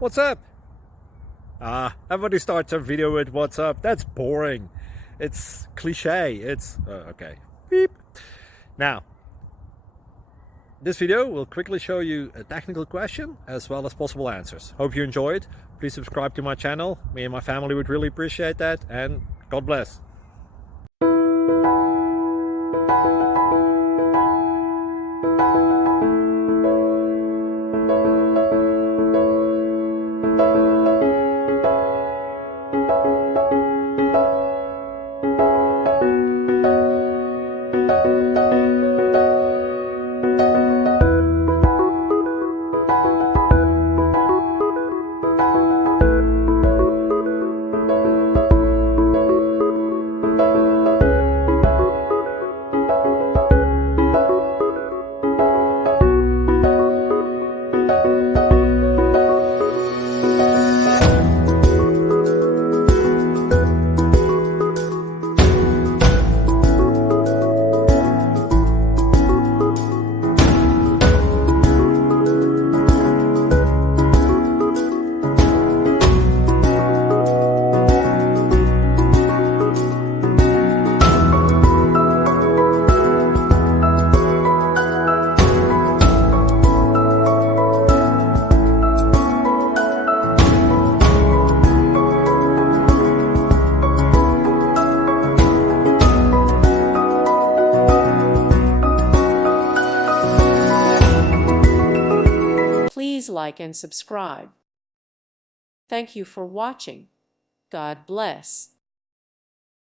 What's up? Everybody starts a video with what's up. That's boring. It's cliche. It's okay. Beep. Now, this video will quickly show you a technical question as well as possible answers. Hope you enjoyed. Please subscribe to my channel. Me and my family would really appreciate that, and God bless. Please like and subscribe. Thank you for watching. God bless.